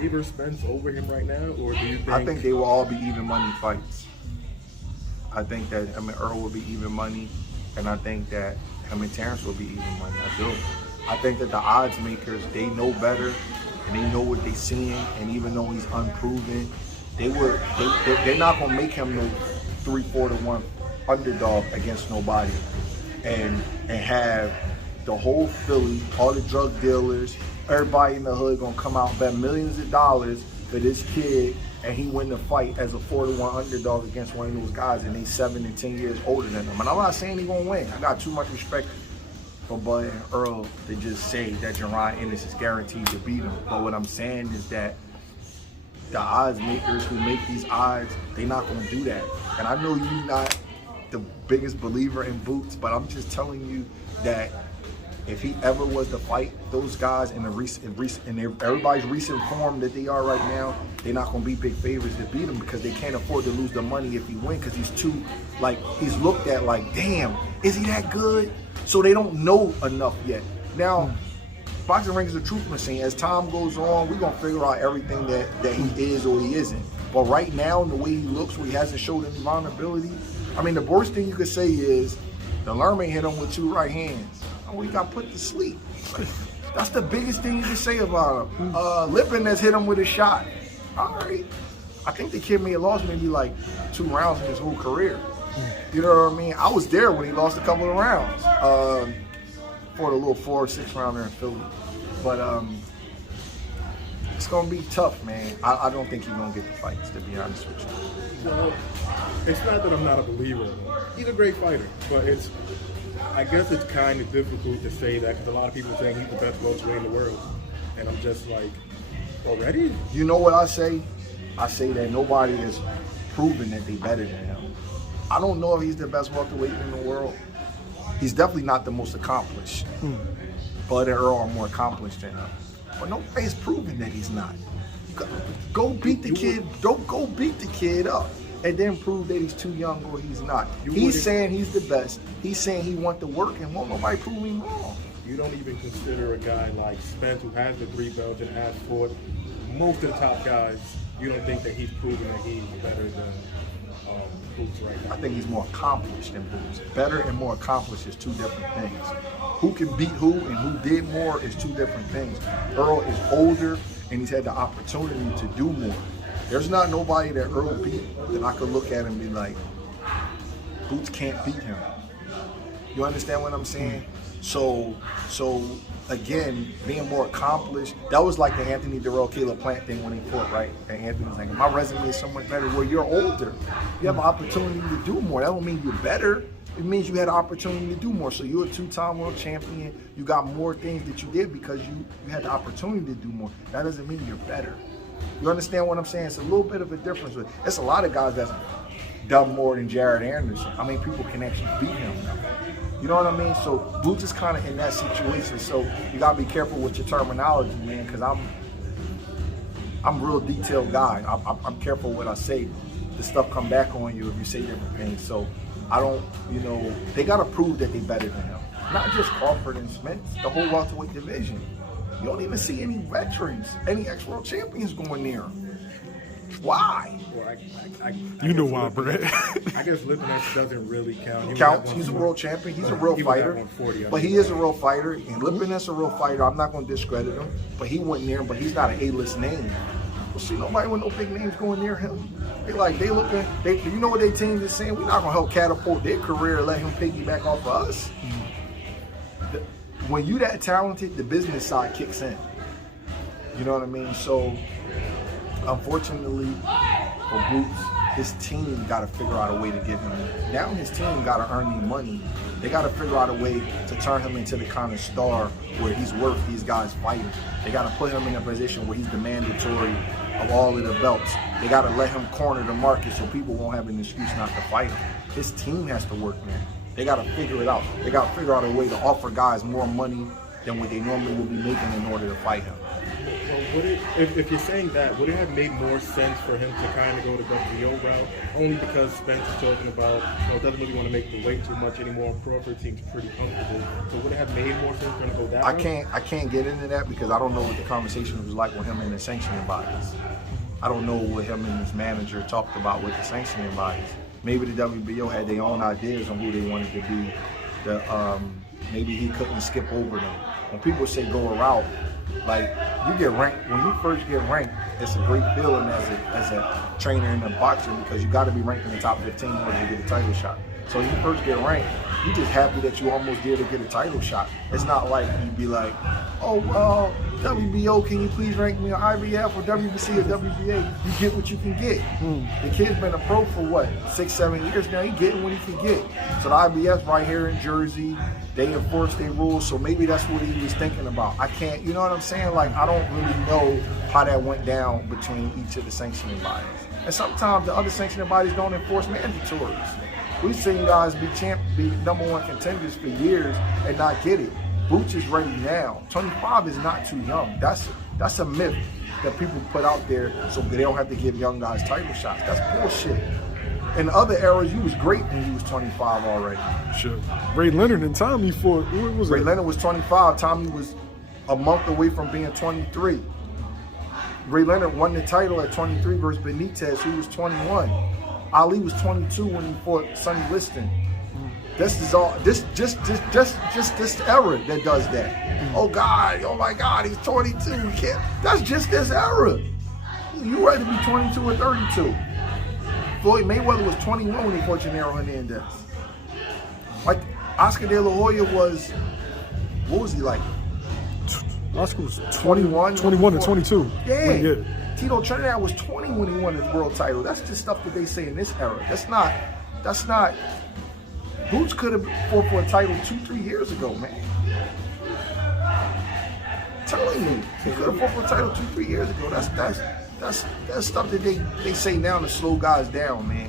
favor Spence over him right now, or do you think? I think they will all be even money fights. I think that Errol will be even money, and I think that him and Terence will be even money. I do. I think that the odds makers, they know better, and they know what they're seeing, and even though he's unproven, they're not gonna make him no 3-4-1 underdog against nobody, and have the whole Philly, all the drug dealers, everybody in the hood gonna come out and bet millions of dollars for this kid, and he win the fight as a 4-1 underdog against one of those guys, and he's 7 and 10 years older than him. And I'm not saying he's gonna win. I got too much respect for Bud and Errol to just say that Jaron Ennis is guaranteed to beat him. But what I'm saying is that the odds makers who make these odds, they're not gonna do that. And I know you're not the biggest believer in Boots, but I'm just telling you that if he ever was to fight those guys in everybody's recent form that they are right now, they're not going to be big favorites to beat him because they can't afford to lose the money if he wins, because he's too, he's looked at like, damn, is he that good? So they don't know enough yet. Now, boxing ring is a truth machine. As time goes on, we're going to figure out everything that he is or he isn't. But right now, the way he looks, where he hasn't showed any vulnerability, I mean, the worst thing you could say is the Lerman hit him with 2 right hands. Oh, he got put to sleep. That's the biggest thing you can say about him. Lippin has hit him with a shot. All right. I think the kid may have lost maybe like 2 rounds in his whole career. You know what I mean? I was there when he lost a couple of rounds for the little 4 or 6 rounder in Philly. But it's going to be tough, man. I don't think he's going to get the fights, to be honest with you. Well, it's not that I'm not a believer in him. He's a great fighter, but I guess it's kind of difficult to say that because a lot of people are saying he's the best welterweight in the world. And I'm just like, already? You know what I say? I say that nobody has proven that they're better than him. I don't know if he's the best welterweight in the world. He's definitely not the most accomplished. Bud and Errol are more accomplished than him. But nobody's proven that he's not. Go beat the kid. Don't go beat the kid up and then prove that he's too young or he's not. He's saying he's the best. He's saying he wants to work, and won't nobody prove him wrong. You don't even consider a guy like Spence, who has the 3 belts and has fought most of the top guys. You don't think that he's proven that he's better than Boots right now? I think he's more accomplished than Boots. Better and more accomplished is 2 different things. Who can beat who and who did more is 2 different things. Errol is older, and he's had the opportunity to do more. There's not nobody that Errol beat that I could look at and be like, Boots can't beat him. You understand what I'm saying? So again, being more accomplished, that was like the Anthony Durrell, Caleb Plant thing when he fought, right? And Anthony was like, my resume is so much better. Well, you're older. You have an opportunity to do more. That don't mean you're better. It means you had an opportunity to do more. So you're a 2-time world champion. You got more things that you did because you had the opportunity to do more. That doesn't mean you're better. You understand what I'm saying? It's a little bit of a difference. It's a lot of guys that's done more than Jaron Ennis. I mean, people can actually beat him now. You know what I mean? So Boots is kind of in that situation. So you gotta be careful with your terminology, man, because I'm a real detailed guy. I'm careful what I say. The stuff come back on you if you say different things. So I don't, they gotta prove that they're better than him. Not just Crawford and Spence, the whole welterweight division. You don't even see any veterans, any ex-world champions going near him. Why? Well, you know why, Brett. I guess Lipinets doesn't really count. Counts. He's a world champion. He's a real fighter. But he is a real fighter, and Lipinets a real fighter. I'm not going to discredit him, but he went near him. But he's not an A-list name. Well, see, nobody with no big names going near him. You know what their team is saying? We're not going to help catapult their career and let him piggyback off of us. When you that talented, the business side kicks in. You know what I mean? So, unfortunately for Boots, his team got to figure out a way to get him. Now his team got to earn the money. They got to figure out a way to turn him into the kind of star where he's worth these guys fighting. They got to put him in a position where he's the mandatory of all of the belts. They got to let him corner the market so people won't have an excuse not to fight him. His team has to work, man. They got to figure it out. They got to figure out a way to offer guys more money than what they normally would be making in order to fight him. Well, if you're saying that, would it have made more sense for him to kind of go the WBO route? Only because Spence is talking about, doesn't really want to make the weight too much anymore. Crawford seems pretty comfortable. So would it have made more sense for him to go that route? I can't get into that because I don't know what the conversation was like with him and the sanctioning bodies. I don't know what him and his manager talked about with the sanctioning bodies. Maybe the WBO had their own ideas on who they wanted to be. Maybe he couldn't skip over them. When people say go a route, like you get ranked, when you first get ranked, it's a great feeling as a trainer and a boxer because you got to be ranked in the top 15 in order to get a title shot. So when you first get ranked, you're just happy that you almost there to get a title shot. It's not like you'd be like, oh, WBO, can you please rank me on IBF or WBC or WBA? You get what you can get. The kid's been a pro for what, 6-7 years now. He's getting what he can get. So the IBF right here in Jersey, they enforce their rules, so maybe that's what he was thinking about. I can't, you know what I'm saying? Like, I don't really know how that went down between each of the sanctioning bodies. And sometimes the other sanctioning bodies don't enforce mandatories. We've seen guys be #1 contenders for years and not get it. Boots is ready now. 25 is not too young. That's a myth that people put out there so they don't have to give young guys title shots. That's bullshit. In other eras, you was great when you was 25 already. Sure. Ray Leonard and Tommy for what was Ray it? Leonard was 25. Tommy was a month away from being 23. Ray Leonard won the title at 23 versus Benitez, who was 21. Ali was 22 when he fought Sonny Liston. This is all just this era that does that. Oh God, oh my God, he's 22. You can't. That's just this era. You rather be 22 or 32. Floyd Mayweather was 21 when he fought Jaron Hernandez. Like Oscar De La Hoya was, what was he like? Oscar was 21 to 22. Yeah. Tito Trinidad was 20 when he won his world title. That's just stuff that they say in this era. That's not. Boots could have fought for a title 2-3 years ago, man. I'm telling you, he could have fought for a title 2-3 years ago. That's stuff that they say now to slow guys down, man.